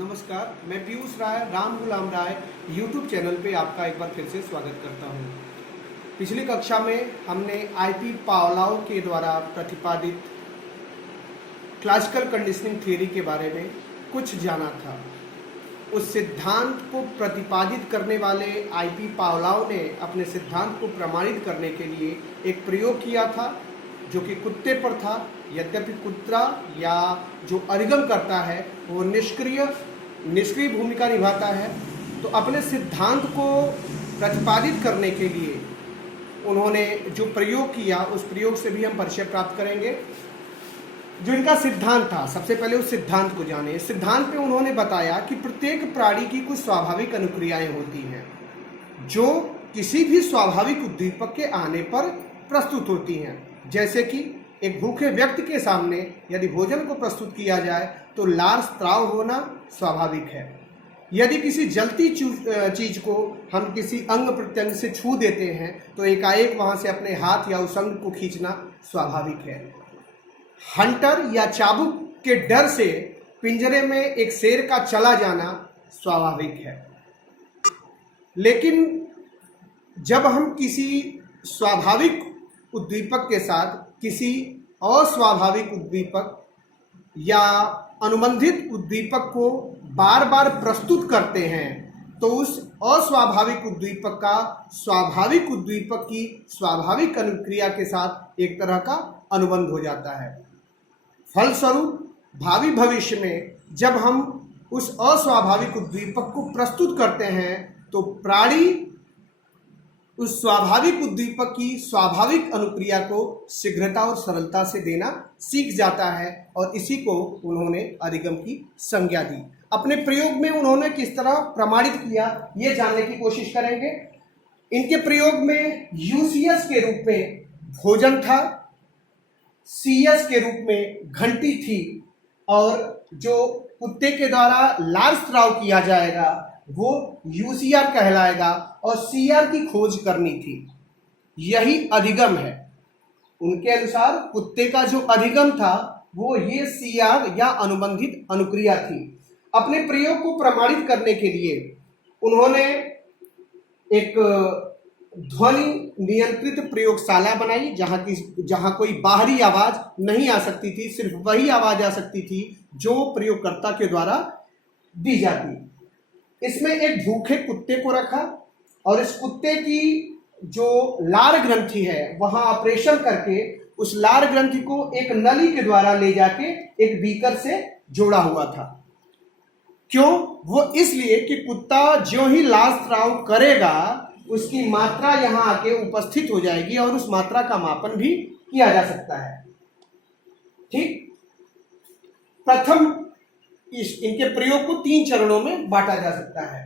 नमस्कार, मैं पीयूष राय राम गुलाम राय YouTube channel पे आपका एक बार फिर से स्वागत करता हूँ। पिछली कक्षा में हमने आईपी पावलोव के द्वारा प्रतिपादित क्लासिकल कंडीशनिंग थ्योरी के बारे में कुछ जाना था। उस सिद्धांत को प्रतिपादित करने वाले आईपी पावलोव ने अपने सिद्धांत को प्रमाणित करने के लिए एक प्रयोग किया था जो कि कुत्ते पर था। यद्यपि कुत्ता या जो अधिगम करता है वो निष्क्रिय भूमिका निभाता है, तो अपने सिद्धांत को प्रतिपादित करने के लिए उन्होंने जो प्रयोग किया उस प्रयोग से भी हम परिचय प्राप्त करेंगे। जो इनका सिद्धांत था, सबसे पहले उस सिद्धांत को जाने। इस सिद्धांत पे उन्होंने बताया कि प्रत्येक प्राणी की कुछ स्वाभाविक अनुक्रियाएं होती हैं जो किसी भी स्वाभाविक उद्दीपक के आने पर प्रस्तुत होती हैं। जैसे कि एक भूखे व्यक्ति के सामने यदि भोजन को प्रस्तुत किया जाए तो लार स्राव होना स्वाभाविक है। यदि किसी जलती चीज को हम किसी अंग प्रत्यंग से छू देते हैं तो एकाएक वहां से अपने हाथ या उस अंग को खींचना स्वाभाविक है। हंटर या चाबुक के डर से पिंजरे में एक शेर का चला जाना स्वाभाविक है। लेकिन जब हम किसी स्वाभाविक उद्दीपक के साथ किसी अस्वाभाविक उद्दीपक या अनुबंधित उद्दीपक को बार बार प्रस्तुत करते हैं तो उस अस्वाभाविक उद्दीपक का स्वाभाविक उद्दीपक की स्वाभाविक अनुक्रिया के साथ एक तरह का अनुबंध हो जाता है। फलस्वरूप भावी भविष्य में जब हम उस अस्वाभाविक उद्दीपक को प्रस्तुत करते हैं तो प्राणी उस स्वाभाविक उद्दीपक की स्वाभाविक अनुक्रिया को शीघ्रता और सरलता से देना सीख जाता है, और इसी को उन्होंने अधिगम की संज्ञा दी। अपने प्रयोग में उन्होंने किस तरह प्रमाणित किया ये जानने की कोशिश करेंगे। इनके प्रयोग में यूसीएस के रूप में भोजन था, सीएस के रूप में घंटी थी, और जो कुत्ते के द्वारा लार स्राव किया जाएगा वो यूसीआर कहलाएगा, और सीआर की खोज करनी थी। यही अधिगम है। उनके अनुसार कुत्ते का जो अधिगम था वो ये सीआर या अनुबंधित अनुक्रिया थी। अपने प्रयोग को प्रमाणित करने के लिए उन्होंने एक ध्वनि नियंत्रित प्रयोगशाला बनाई जहां कोई बाहरी आवाज नहीं आ सकती थी, सिर्फ वही आवाज आ सकती थी जो प्रयोगकर्ता के द्वारा दी जाती। इसमें एक भूखे कुत्ते को रखा और इस कुत्ते की जो लार ग्रंथि है वहां ऑपरेशन करके उस लार ग्रंथि को एक नली के द्वारा ले जाके एक बीकर से जोड़ा हुआ था। क्यों? वो इसलिए कि कुत्ता ज्यों ही लार स्राव करेगा उसकी मात्रा यहां आके उपस्थित हो जाएगी और उस मात्रा का मापन भी किया जा सकता है। ठीक, प्रथम इनके प्रयोग को 3 चरणों में बांटा जा सकता है।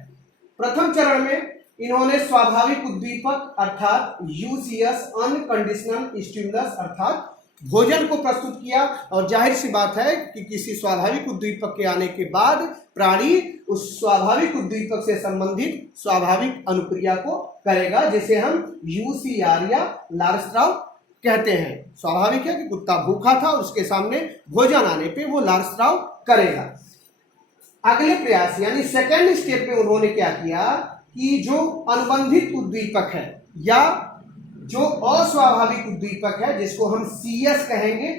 प्रथम चरण में इन्होंने स्वाभाविक उद्दीपक अर्थात यूसीएस अनकंडीशनल स्टिमुलस अर्थात भोजन को प्रस्तुत किया, और जाहिर सी बात है कि किसी स्वाभाविक उद्दीपक के आने के बाद प्राणी उस स्वाभाविक उद्दीपक से संबंधित स्वाभाविक अनुक्रिया को करेगा, जिसे हम यूसीआर या लार स्राव कहते हैं। स्वाभाविक है कि कुत्ता भूखा था और उसके सामने भोजन आने पे वो लार स्राव करेगा। अगले प्रयास यानी सेकेंड स्टेप में उन्होंने क्या किया कि जो अनुबंधित उद्दीपक है या जो अस्वाभाविक उद्दीपक है जिसको हम सीएस कहेंगे,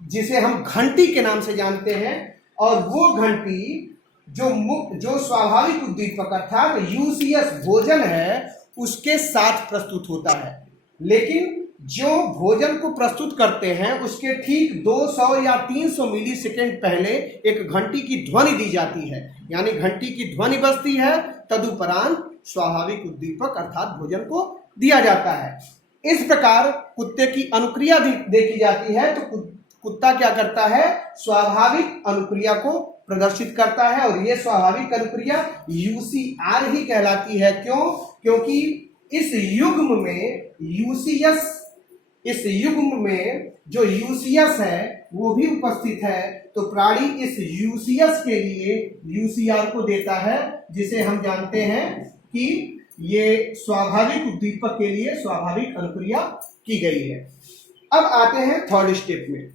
जिसे हम घंटी के नाम से जानते हैं, और वो घंटी जो स्वाभाविक उद्दीपक अर्थात यूसीएस भोजन है उसके साथ प्रस्तुत होता है। लेकिन जो भोजन को प्रस्तुत करते हैं उसके ठीक 200 या 300 मिलीसेकेंड पहले एक घंटी की ध्वनि दी जाती है, यानी घंटी की ध्वनि बजती है, तदुपरांत स्वाभाविक उद्दीपक अर्थात भोजन को दिया जाता है। इस प्रकार कुत्ते की अनुक्रिया भी देखी जाती है, तो कुत्ता क्या करता है? स्वाभाविक अनुक्रिया को प्रदर्शित करता है, और यह स्वाभाविक अनुक्रिया यूसीआर ही कहलाती है। क्यों? क्योंकि इस युग्म में जो यूसीएस है वो भी उपस्थित है, तो प्राणी इस यूसीएस के लिए यूसीआर को देता है, जिसे हम जानते हैं कि ये स्वाभाविक उद्दीपक के लिए स्वाभाविक अनुक्रिया की गई है। अब आते हैं थर्ड स्टेप में।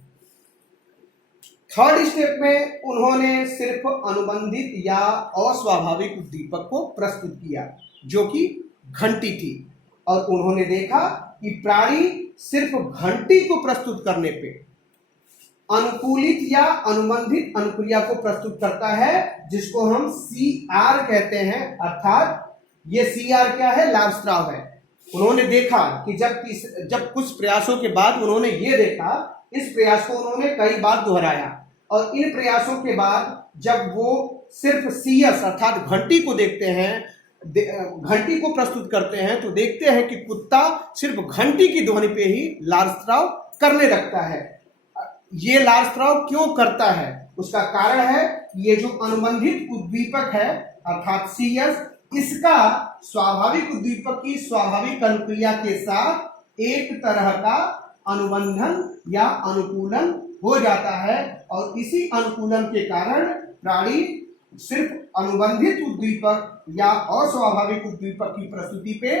थर्ड स्टेप में उन्होंने सिर्फ अनुबंधित या अस्वाभाविक उद्दीपक को प्रस्तुत किया जो कि घंटी थी, और उन्होंने देखा कि प्राणी सिर्फ घंटी को प्रस्तुत करने पे अनुकूलित या अनुबंधित अनुक्रिया को प्रस्तुत करता है, जिसको हम CR कहते हैं। अर्थात ये CR क्या है? लाल स्राव है। उन्होंने देखा कि जब कुछ प्रयासों के बाद उन्होंने ये देखा, इस प्रयास को उन्होंने कई बार दोहराया, और इन प्रयासों के बाद जब वो सिर्फ CS अर्थात घंटी को देखते हैं, घंटी को प्रस्तुत करते हैं, तो देखते हैं कि कुत्ता सिर्फ घंटी की ध्वनि पे ही लाल स्राव करने लगता है। ये लाल स्राव क्यों करता है? उसका कारण है ये जो अनुबंधित उद्दीपक है अर्थात CS, इसका स्वाभाविक उद्दीपक की स्वाभाविक अनुक्रिया के साथ एक तरह का अनुबंधन या अनुकूलन हो जाता है, और इसी अनुकूलन के कारण प्राणी सिर्फ अनुबंधित उद्दीपक या अस्वाभाविक उद्दीपक की प्रस्तुति पे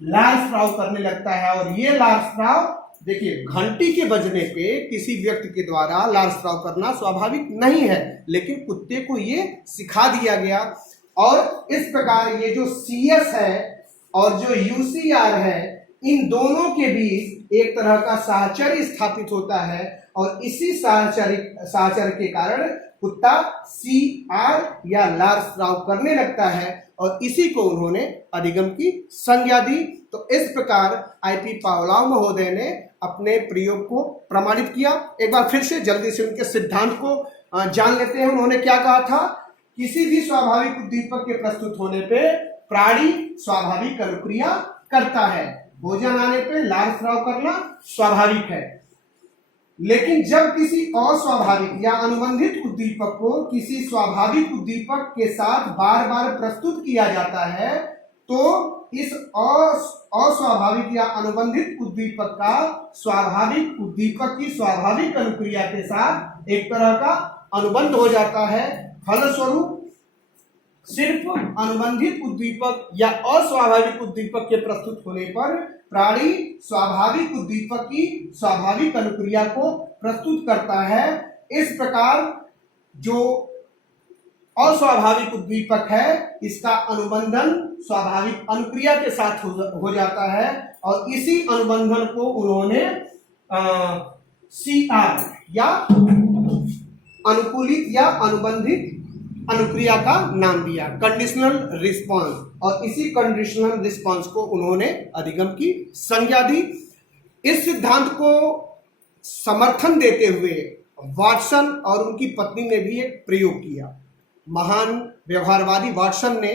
लाल स्राव करने लगता है। और ये लाल स्राव देखिए, घंटी के बजने पे किसी व्यक्ति के द्वारा लाल स्राव करना स्वाभाविक नहीं है, लेकिन कुत्ते को ये सिखा दिया गया, और इस प्रकार ये जो CS है और जो UCR है, इन दोनों के बीच एक तरह का साहचर्य स्थापित होता है, और इसी साहचर्य के कारण कुत्ता CR या लाल स्राव करने लगता है, और इसी को उन्होंने अधिगम की संज्ञा दी। तो इस प्रकार IP पावलोव महोदय ने अपने प्रयोग को प्रमाणित किया। एक बार फिर से जल्दी से उनके सिद्धांत को जान लेते हैं। उन्होंने क्या कहा था? किसी भी स्वाभाविक उद्दीपक के प्रस्तुत होने पे प्राणी स्वाभाविक अनुक्रिया करता है। भोजन आने पे लाल स्राव करना स्वाभाविक है, लेकिन जब किसी अस्वाभाविक या अनुबंधित उद्दीपक को किसी स्वाभाविक उद्दीपक के साथ बार बार प्रस्तुत किया जाता है, तो इस अस्वाभाविक या अनुबंधित उद्दीपक का स्वाभाविक उद्दीपक की स्वाभाविक अनुक्रिया के साथ एक तरह का अनुबंध हो जाता है। फलस्वरूप सिर्फ अनुबंधित उद्दीपक या अस्वाभाविक उद्दीपक के प्रस्तुत होने पर प्राणी स्वाभाविक उद्दीपक की स्वाभाविक अनुक्रिया को प्रस्तुत करता है। इस प्रकार जो अस्वाभाविक उद्दीपक है, इसका अनुबंधन स्वाभाविक अनुक्रिया के साथ हो जाता है, और इसी अनुबंधन को उन्होंने CR या अनुकूलित या अनुबंधित अनुक्रिया का नाम दिया, कंडीशनल रिस्पांस, और इसी कंडीशनल रिस्पांस को उन्होंने अधिगम की संज्ञा दी। इस सिद्धांत को समर्थन देते हुए वाटसन और उनकी पत्नी ने भी एक प्रयोग किया। महान व्यवहारवादी वाटसन ने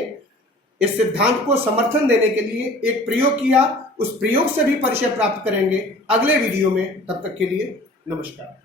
इस सिद्धांत को समर्थन देने के लिए एक प्रयोग किया। उस प्रयोग से भी परिचय प्राप्त करेंगे अगले वीडियो में। तब तक के लिए नमस्कार।